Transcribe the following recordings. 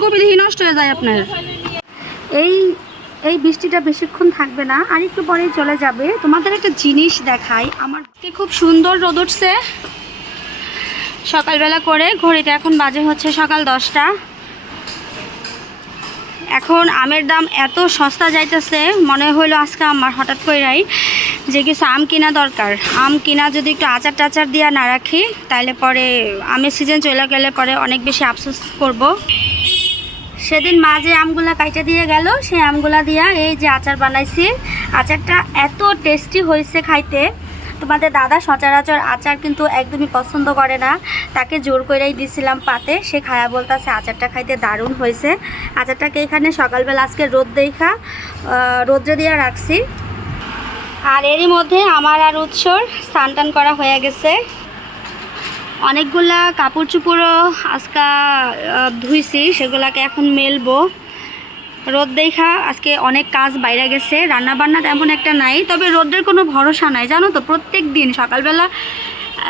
ফুলকপি দেখি নষ্ট হয়ে যায় আপনার। এই এই বৃষ্টিটা বেশিক্ষণ থাকবে না, আর একটু পরেই চলে যাবে। তোমাদের একটা জিনিস দেখাই, আমার খুব সুন্দর রোদ উঠছে সকালবেলা করে। ঘড়িতে এখন বাজে হচ্ছে সকাল 10টা। এখন আমের দাম এত সস্তা যাইতেছে, মনে হইলো আজকে আমার হঠাৎ করেই যে কিছু আম কিনা দরকার। আম কিনা যদি একটু আচার টাচার দিয়া না রাখি, তাহলে পরে আমের সিজন চলে গেলে পরে অনেক বেশি আফসোস করব। সেদিন মা যে আমগুলা কাইটা দিয়ে গেল, সেই আমগুলা দিয়া এই যে আচার বানাইছি। আচারটা এত টেস্টি হয়েছে খাইতে। তোমাদের দাদা সচরাচর আচার কিন্তু একদমই পছন্দ করে না, তাকে জোর করেই দিছিলাম পাতে, সে খায়া বলতেছে আচারটা খাইতে দারুণ হয়েছে। আচারটাকে এখানে সকালবেলা আজকে রোদ্রে দিয়ে রাখছি। আর এরই মধ্যে আমার আর উৎসর স্নান টান করা হয়ে গেছে। অনেকগুলা কাপড় চোপড়ও আজকে ধুইছি, সেগুলাকে এখন মেলবো। রোদ দেখা আজকে অনেক কাজ বাইরে গেছে, রান্নাবান্না তেমন একটা নাই, তবে রোদের কোনো ভরসা নাই জানো তো। প্রত্যেক দিন সকালবেলা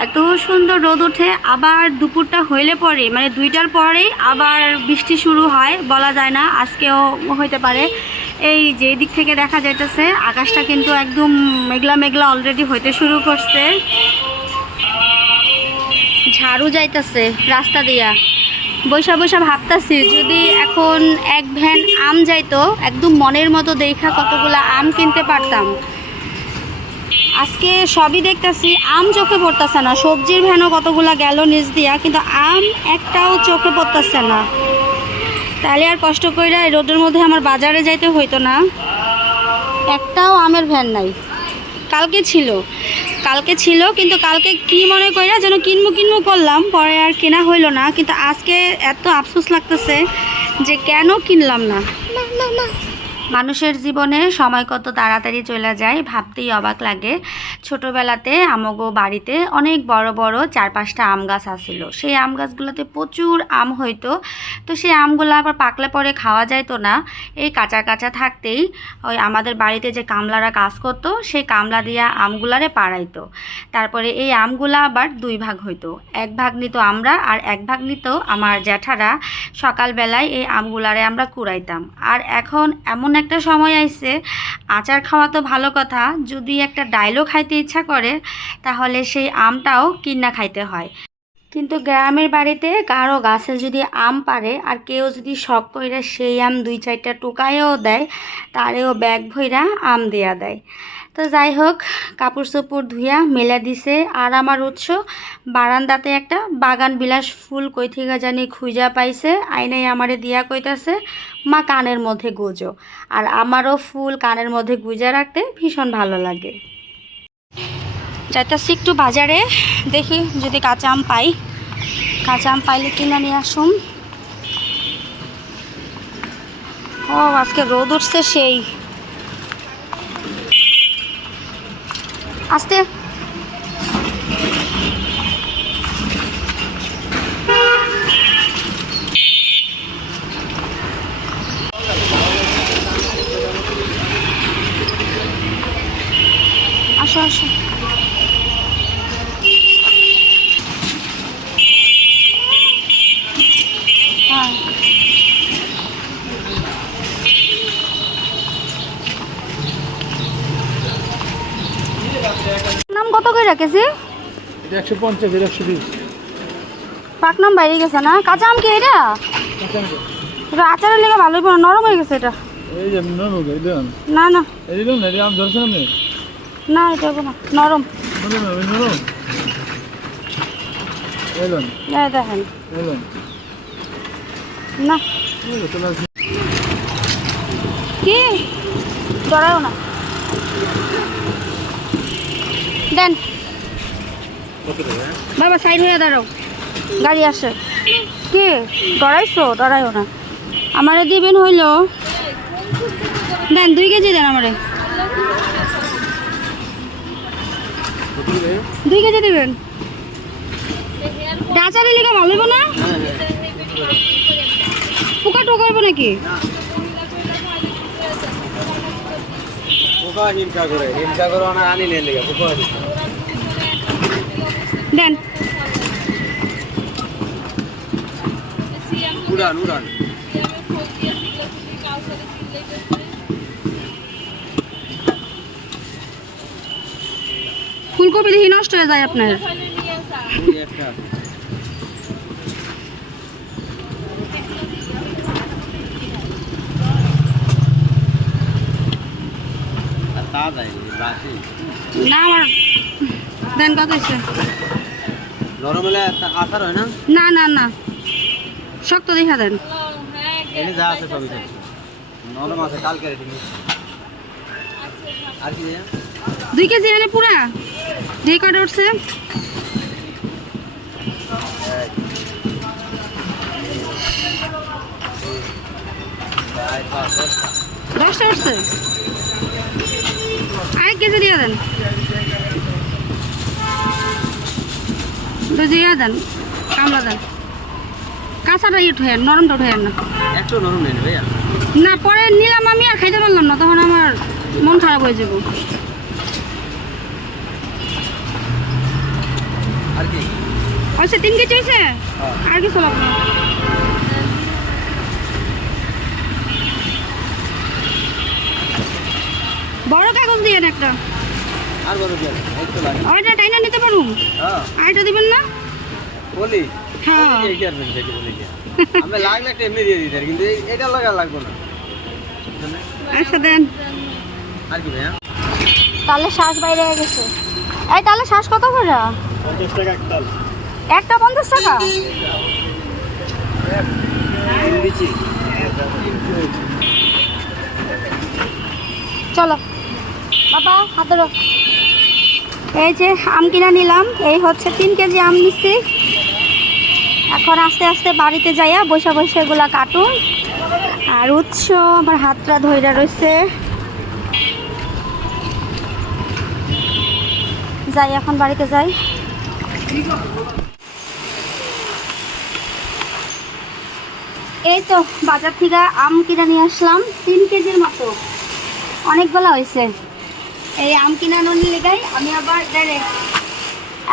এত সুন্দর রোদ ওঠে, আবার দুপুরটা হইলে পরে মানে 2টার পরেই আবার বৃষ্টি শুরু হয়, বলা যায় না, আজকেও হইতে পারে। এই যে দিক থেকে দেখা যাইতেছে আকাশটা কিন্তু একদম মেঘলা মেঘলা অলরেডি হইতে শুরু করছে। ঝাড়ু যাইতেছে রাস্তা দিয়া, বৈশা বৈশা ভাবতাছি যদি এখন এক ভ্যান আম যাইতো, একদম মনের মতো দেখা কতগুলা আম কিনতে পারতাম। আজকে সবই দেখতেছি আম চোখে পড়তেছে না। সবজির ভ্যানও কতগুলা গেল নিচ দিয়া, কিন্তু আম একটাও চোখে পড়তেছে না। তাহলে আর কষ্ট করে রোদের মধ্যে আমার বাজারে যাইতে হইতো না। একটাও আমের ভ্যান নাই। কালকে ছিল কিন্তু কালকে কি মনে কইরা যেন কিনবো করলাম, পরে আর কেনা হইল না। কিন্তু আজকে এত আফসোস লাগতেছে যে কেন কিনলাম না। মানুষের জীবনে সময় কত তাড়াতাড়ি চলে যায় ভাবতেই অবাক লাগে। ছোটোবেলাতে আমগো বাড়িতে অনেক বড় বড় 4-5টা আম গাছ আসছিল। সেই আম গাছগুলোতে প্রচুর আম হইতো। তো সেই আমগুলো আবার পাকলে পরে খাওয়া যাইতো না। এই কাঁচা কাঁচা থাকতেই ওই আমাদের বাড়িতে যে কামলারা কাজ করতো, সেই কামলা দিয়া আমগুলারে পাড়াইতো। তারপরে এই আমগুলা আবার 2 ভাগ হইতো, 1 ভাগ নিত আমরা আর 1 ভাগ নিত আমার জ্যাঠারা। সকালবেলায় এই আমগুলারে আমরা কুড়াইতাম। আর এখন এমন একটা সময় আইছে, আচার খাওয়া তো ভালো কথা, যদি একটা ডাইলও খাইতে ইচ্ছা করে তাহলে সেই আমটাও কিনা খাইতে হয়। কিন্তু গ্রামের বাড়িতে কারো গাছে যদি আম পারে আর কেউ যদি শখ কইরা সেই আম 2-4টা টোকায়ও দেয়, তারেও ব্যাগ ভইরা আম দেয়া দেয়। তো যাই হোক, কাপড় চোপড় ধুইয়া মেলা দিছে। আর আমার উৎস বারান্দাতে একটা বাগান বিলাস ফুল কই থেকে জানি খুঁজা পাইছে, আইনাই আমারে দিয়া কইতাছে মা কানের মধ্যে গোজো। আর আমারও ফুল কানের মধ্যে গুজা রাখতে ভীষণ ভালো লাগে। যাইতাছি একটু বাজারে, দেখি যদি কাঁচা আম পাই। কাঁচা আম পাইলে কিনা নিয়ে আসুন। ও আজকে রোদ উঠছে সেই। আস্তে আসো আসো। হ্যাঁ নাম কত করে রেখেছি? 150 120 পাক নাম বাইরে গেছে না। কাঁচা আম কি এটা? এটা আচারের লেগে ভালোই পড়ে, নরম হয়ে গেছে এটা। এই যে নরম হয়ে গেছে। না না এই দিন এই আম ধরছ না? না এটা না, নরম নরম এলন এই দেখেন এলন না। কি ডরাও না, দেন বাবা সাইড হয়ে দাঁড়াও, গাড়ি আসে। কি ডরাইছো? ডরাইও না, আমারে দিবেন হইল। দেন 2 কেজি দেন আমারে, 2 কেজি দিবেন। আচারের লিগে ভালো হইব না? পোকা টোকা হইব নাকি? দেন ফুলকপি দেখি নষ্ট হয়ে যায় আপনার। না আমার দেন কত হয়েছে? নরম হলে আচার হয় না? না না না, শক্ত দেখা দেন। এনে যা আছে সবই আছে। নরম আছে কালকে রেডি। আর কি দেয়া? 2 কেজি এনে পুরা যে কটা উঠছে? প্রায় 5-10টা। 10টা উঠছে, আরেক কেজি দিয়ে দেন। 2 দিয়ে দেন, কামলা দেন। কাঁচাটা উঠে নরমটা উঠে না। একটু নরম নেই ভাইয়া। না পরে নিলাম আমি আর খাইতে পারলাম না, তখন আমার মন খারাপ হয়ে যাবো। আর কি? আচ্ছা 3 কেজি হয়েছে, হ্যাঁ। আর কিছু লাগবে না। বড় কাগজ দিয়ে একটা, আর বড় কি আছে? এই তো লাগে। ওইটা টাইনা নিতে পারুম, হ্যাঁ। আরেকটা দিবেন না? বলি। হ্যাঁ। এই কি আর বেশি বলি কি? আমি লাগলে একটা এমনি দিয়ে দিতে কিন্তু এটা লাগবে না। আচ্ছা দেন। আর কি ভাইয়া? তাহলে শ্বাস বাইরে গেছে। এই তাহলে শ্বাস কত করে? 50 টাকা একটা। একটা 50 টাকা? দিচ্ছি। চলো বাবা হাত ধরো। এই যে আম কিনা নিলাম, এই হচ্ছে 3 কেজি আম নিচ্ছি। এখন আস্তে আস্তে বাড়িতে যাইয়া বসে বসে এগুলা কাটুন। আর উৎস আমার হাতটা ধইরা রয়েছে, যাই এখন বাড়িতে যাই। এই তো বাজার থেকে আম কিনে নিয়ে আসলাম 3 কেজির মতো, অনেকগুলো হয়েছে। এই আম কিনানোর লেগাই আমি আবার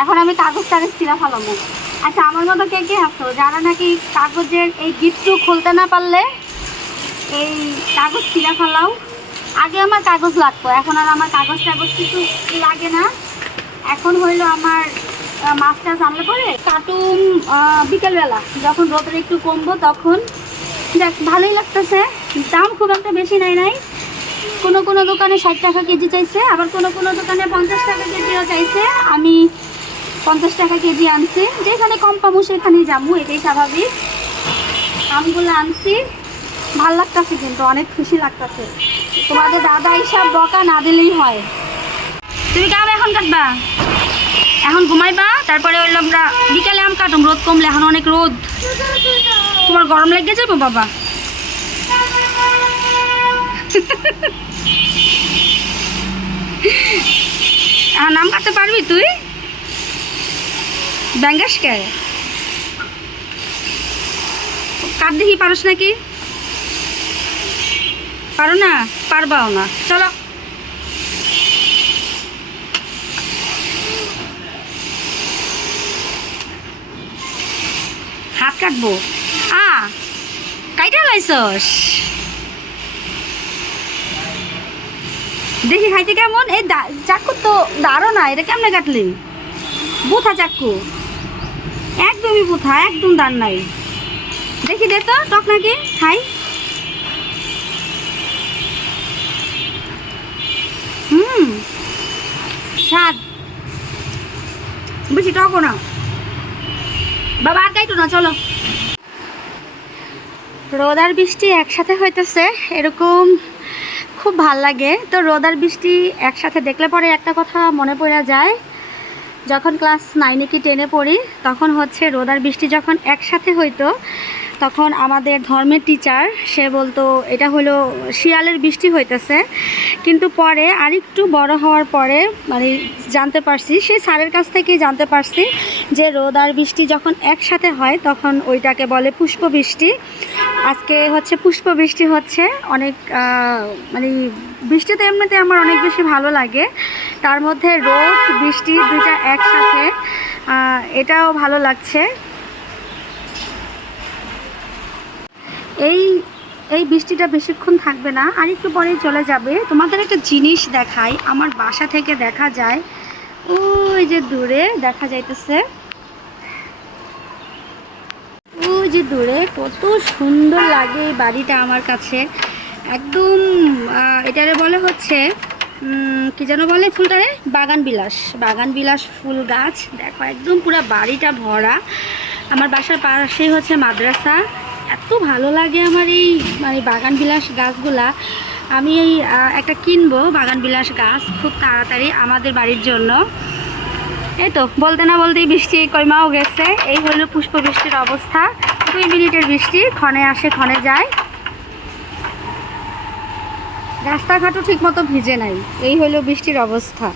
এখন আমি কাগজ ছিঁড়া ফেলাবো। আচ্ছা আমার মতো কে কে আছো যারা নাকি কাগজের এই গিফটু খুলতে না পারলে এই কাগজ ছিঁড়া ফেলাও? আগে আমার কাগজ লাগতো, এখন আর আমার কাগজ টাগজ কিছু লাগে না। এখন হইলো আমার মাছটা জানলে পরে কাটুম বিকেলবেলা যখন রোদের একটু কমবো তখন। দেখ ভালোই লাগতেছে, দাম খুব একটা বেশি নাই। কোনো কোনো দোকানে 60 টাকা কেজি চাইছে, আবার কোনো কোনো দোকানে 50 টাকা কেজিও চাইছে। আমি 50 টাকা কেজি আনছি, যেখানে কম পাবো সেখানেই যাবো, এটাই স্বাভাবিক। আমগুলো আনছি, ভাল লাগতেছে কিন্তু অনেক খুশি লাগতেছে। তোমাদের দাদা হিসাব বকা না দিলেই হয়। তুমি কি আম এখন কাটবা? এখন ঘুমাইবা, তারপরে হইলো আমরা বিকালে আম কাটুম, রোদ কমলে। এখন অনেক রোদ, তোমার গরম লেগে যাবো বাবা। এখন আম কাটতে পারবি তুই? ব্যাঙ্গাস কে কাট দেখি, পারস নাকি? পারো না? পারবাও না, চলো। হাত কাটবো? কাইটা লাইছস দেখি খাইতে কেমন? এই চাকু তো দাঁড়ো না, এটা কেমনে কাটলি? বুথা চাকু, একদমই বুথা, একদম দাঁড় নাই। দেখি দে তো টক নাকি, খাই। স্বাদ বেশি টকও না বাবা, আর কাইটো না, চলো। রোদ আর বৃষ্টি একসাথে হইতেছে, এরকম খুব ভাল লাগে। তো রোদ আর বৃষ্টি একসাথে দেখলে পরে একটা কথা মনে পড়ে যায়, যখন ক্লাস 9 কি 10-এ পড়ি তখন হচ্ছে রোদ আর বৃষ্টি যখন একসাথে হইতো তখন আমাদের ধর্মের টিচার সে বলতো এটা হলো শিয়ালের বৃষ্টি হইতেছে। কিন্তু পরে আরেকটু বড় হওয়ার পরে মানে জানতে পারছি, সেই স্যারের কাছ থেকেই জানতে পারছি যে রোদ আর বৃষ্টি যখন একসাথে হয় তখন ওইটাকে বলে পুষ্পবৃষ্টি। আজকে হচ্ছে পুষ্পবৃষ্টি হচ্ছে, অনেক মানে বৃষ্টিতে এমনিতে আমার অনেক বেশি ভালো লাগে, তার মধ্যে রোদ বৃষ্টি দুইটা একসাথে, এটাও ভালো লাগছে। এই এই বৃষ্টিটা বেশিক্ষণ থাকবে না, আর একটু পরেই চলে যাবে। তোমাদের একটা জিনিস দেখাই, আমার বাসা থেকে দেখা যায়, ওই যে দূরে দেখা যাইতেছে, ওই যে দূরে কত সুন্দর লাগে এই বাড়িটা আমার কাছে। একদম এটারে বলে হচ্ছে কি যেন বলে ফুলটারে, বাগান বিলাস ফুল গাছ। দেখো একদম পুরো বাড়িটা ভরা। আমার বাসার পাশেই হচ্ছে মাদ্রাসা। এত ভালো লাগে আমার এই মানে বাগান বিলাস গাছগুলা। আমি এই একটা কিনবো বাগান বিলাস গাছ খুব তাড়াতাড়ি আমাদের বাড়ির জন্য। এই তো বলতে না বলতেই বৃষ্টি কইমাও গেছে। এই হলো পুষ্প বৃষ্টির অবস্থা। 2 মিনিটের বৃষ্টি, ক্ষণে আসে ক্ষণে যায়। রাস্তাঘাটও ঠিক মতো ভিজে নাই। এই হলো বৃষ্টির অবস্থা।